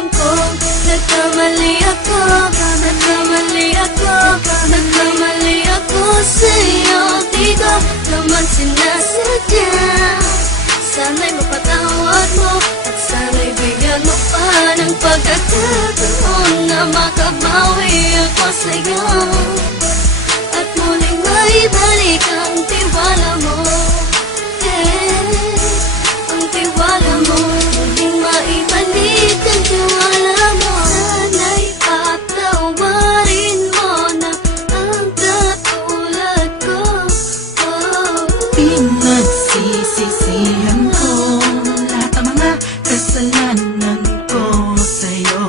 Alam kong nagkamali ako, nagkamali ako, nagkamali ako sa'yo. Di ko naman sinasadya. Sana'y mapatawad mo at sana'y bigyan mo pa ng pagkakataon na makabawi ako sa'yo at muling maibalik ang tiwala mo. Ang tiwala mo, muling maibalik ang tiwala mo. Sana'y patawarin mo na ang katulad ko. Pinagsisisihan ko lahat ng mga kasalanan ko sa'yo.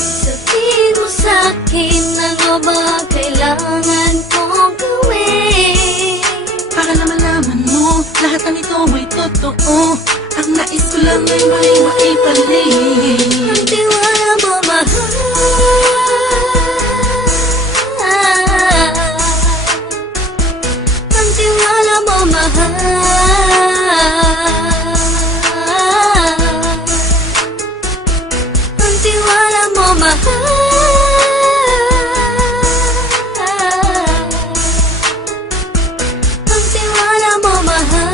Sabihin mo sa'kin ano ba kailangan kong gawin Para na malaman mo lahat ng ito ay totoo. Ang nais ko lang ay may maibalik ang tiwala mo, mahal. Ang tiwala mo, mahal. Ang tiwala mo, mahal. Ang tiwala mo, mahal.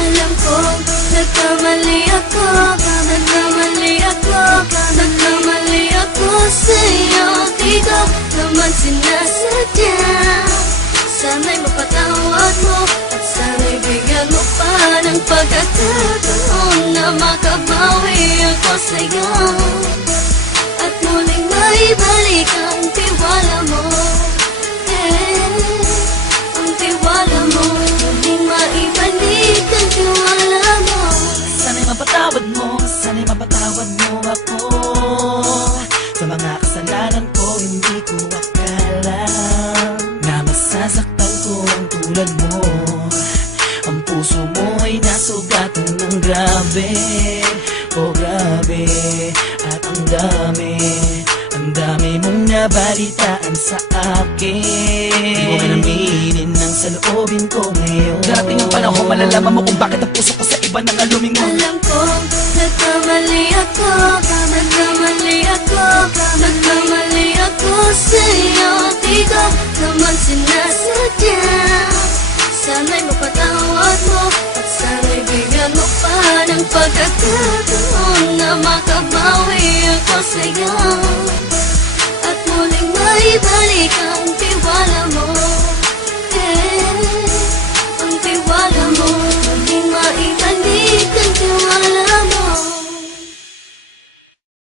Alam kong nagkamali ako, nagkamali ako, nagkamali ako sa'yo. Di ko naman sinasadya. Sana'y mapatawad mo at sana'y bigyan mo pa ng pagkakataon na makabawi ako sa'yo at muling maibalik ang tiwala mo. Ang tiwala mo, muling maibalik ang tiwala mo. Sana'y mapatawad mo, sana'y mapatawad mo ako sa mga kasalanan ko. Hindi ko akala na masasaktan ko ang tulad mo. Ang puso mo ay nasugatan ng grabe, oh grabe. At ang dami mong nabalitaan sa akin. Di mo man aminin ang saloobin ko ngayon. Darating ang panahon, malalaman mo kung bakit ang puso ko sa iba nang alumingon. Alam kong nagkamali ako, nagkamali ako, nagkamali ako sa'yo. Di ko naman sinasadya. Sana'y mapatawad mo at sana'y bigyan mo pa ng pagkakataon na makabawi ako sa'yo